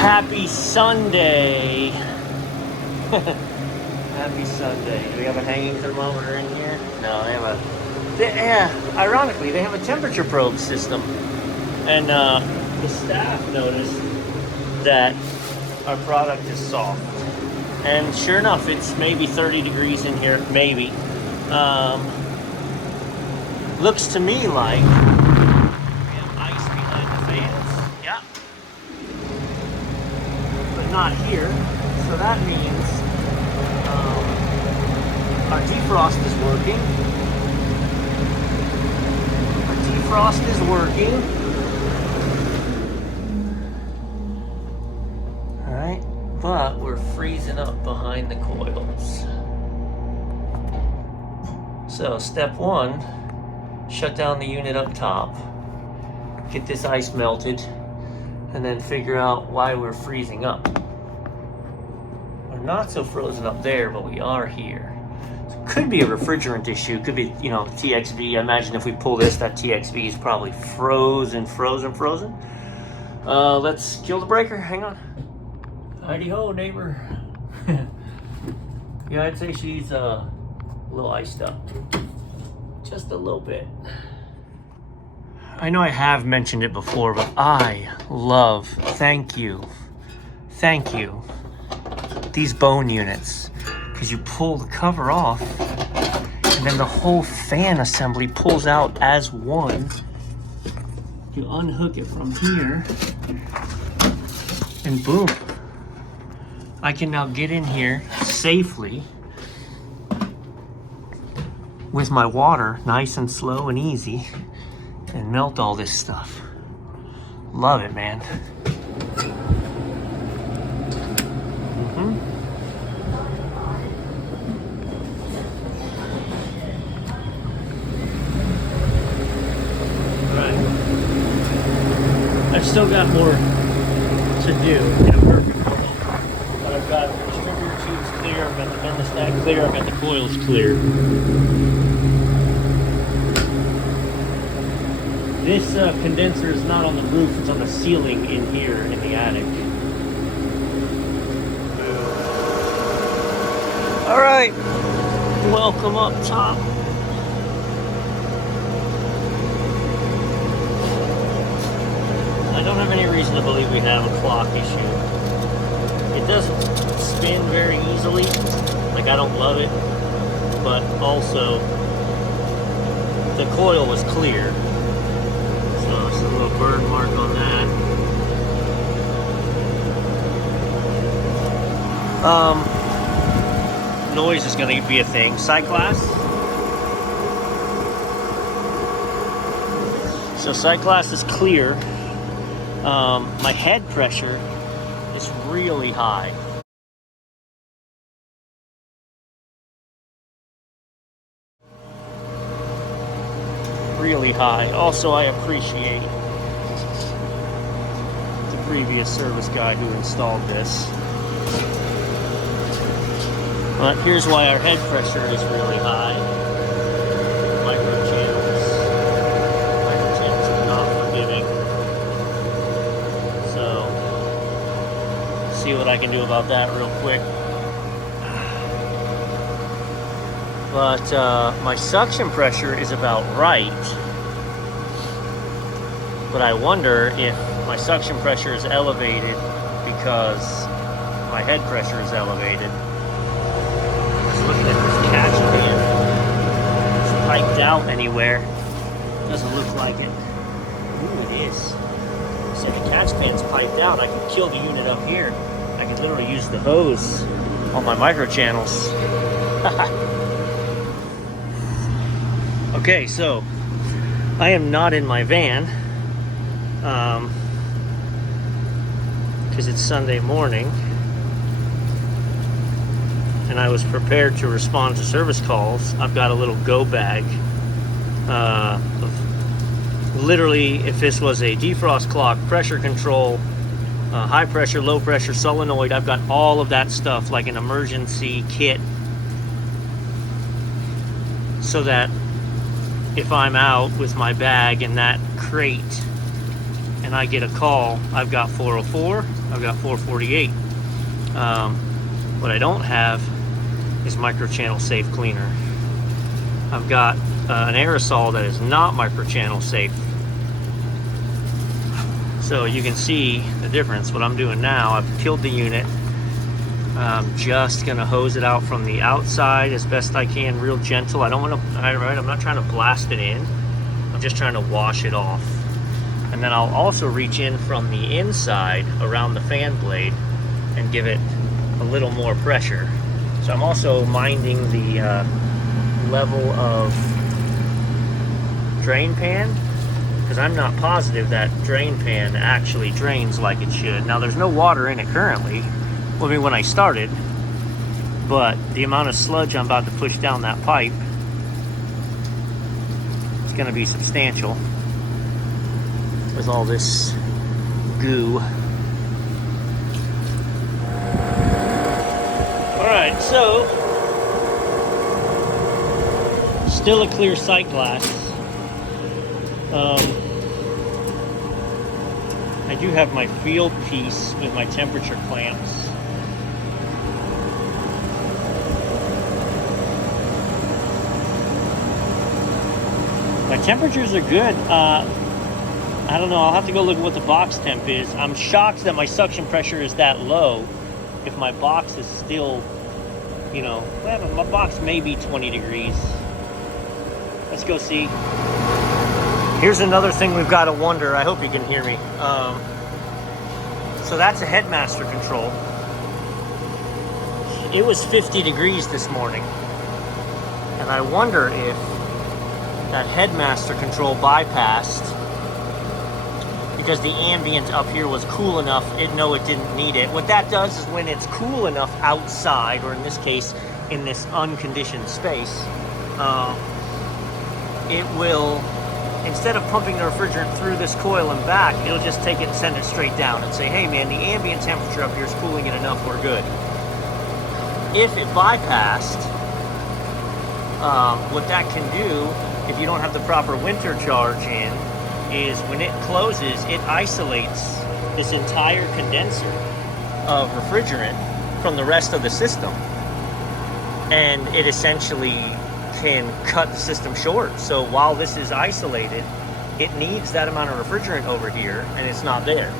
Happy Sunday. Happy Sunday. Do we have a hanging thermometer in here? No, they have ironically, they have a temperature probe system. And the staff noticed that our product is soft. And sure enough, it's maybe 30 degrees in here, maybe. Looks to me like we have ice behind the fans. Yeah. But not here. So that means our defrost is working. Our defrost is working. Alright, but we're freezing up behind the coils. So step one, shut down the unit up top, get this ice melted, and then figure out why we're freezing up. We're not so frozen up there, but we are here. So it could be a refrigerant issue, could be, TXV. I imagine if we pull this, that TXV is probably frozen. Let's kill the breaker, hang on. Heidi-ho, neighbor. Yeah, I'd say she's a little iced up. Just a little bit. I know I have mentioned it before, but I love, thank you, these bone units. Because you pull the cover off, and then the whole fan assembly pulls out as one. You unhook it from here, and boom. I can now get in here safely with my water, nice and slow and easy, and melt all this stuff. Love it, man. Right. I've still got more to do in a perfect world. But I've got the distributor tubes clear, I've got the thermostat clear, I've got the coils clear. This condenser is not on the roof, it's on the ceiling in here in the attic. All right, welcome up top. I don't have any reason to believe we have a clock issue. It doesn't spin very easily, like I don't love it, but also the coil was clear. Just a little burn mark on that. Noise is going to be a thing. Side class. So side class is clear. My head pressure is really high. Really high. Also, I appreciate the previous service guy who installed this. But here's why our head pressure is really high. Microchannels are not forgiving. So, see what I can do about that real quick. But my suction pressure is about right. But I wonder if my suction pressure is elevated because my head pressure is elevated. Just looking at this catch pan. It's piped out anywhere. Doesn't look like it. Ooh, it is. See, the catch pan's piped out. I can kill the unit up here. I can literally use the hose on my microchannels. Okay, so I am not in my van because it's Sunday morning and I was prepared to respond to service calls. I've got a little go bag of literally, if this was a defrost clock, pressure control, high pressure, low pressure, solenoid, I've got all of that stuff like an emergency kit so that if I'm out with my bag and that crate and I get a call, I've got 404, I've got 448. What I don't have is microchannel safe cleaner. I've got an aerosol that is not microchannel safe. So you can see the difference. What I'm doing now, I've killed the unit. I'm just gonna hose it out from the outside as best I can, real gentle. I'm not trying to blast it in. I'm just trying to wash it off. And then I'll also reach in from the inside around the fan blade and give it a little more pressure. So I'm also minding the level of drain pan, because I'm not positive that drain pan actually drains like it should. Now there's no water in it currently, I mean when I started, but the amount of sludge I'm about to push down that pipe is going to be substantial with all this goo. Alright, so still a clear sight glass. I do have my field piece with my temperature clamps. My temperatures are good. I don't know, I'll have to go look at what the box temp is. I'm shocked that my suction pressure is that low if my box is still, you know, my box may be 20 degrees. Let's go see. Here's another thing we've got to wonder. I hope you can hear me. So that's a headmaster control. It was 50 degrees this morning. And I wonder if that headmaster control bypassed because the ambient up here was cool enough, it didn't need it. What that does is when it's cool enough outside, or in this case, in this unconditioned space, it will, instead of pumping the refrigerant through this coil and back, it'll just take it and send it straight down and say, hey man, the ambient temperature up here is cooling it enough, we're good. If it bypassed, what that can do, if you don't have the proper winter charge in, is when it closes, it isolates this entire condenser of refrigerant from the rest of the system. And it essentially can cut the system short. So while this is isolated, it needs that amount of refrigerant over here, and it's not there.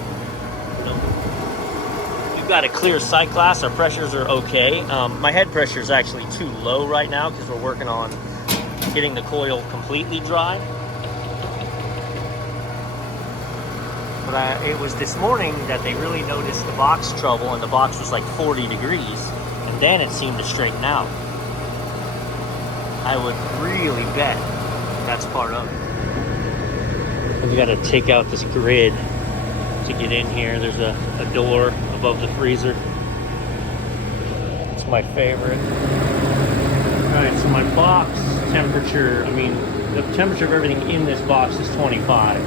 We've got a clear sight glass. Our pressures are okay. My head pressure is actually too low right now because we're working on getting the coil completely dry. But it was this morning that they really noticed the box trouble, and the box was like 40 degrees, and then it seemed to straighten out. I would really bet that's part of it. We got to take out this grid to get in here. There's a door above the freezer. It's my favorite. Alright, so my box temperature, the temperature of everything in this box is 25.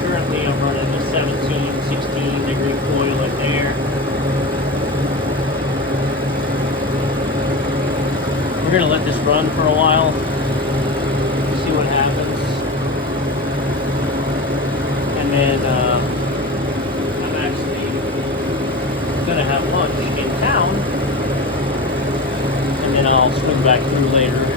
Currently I'm running a 17, 16 degree coil in there. We're going to let this run for a while, see what happens. And then I'm actually going to have lunch in town, and then I'll swing back through later.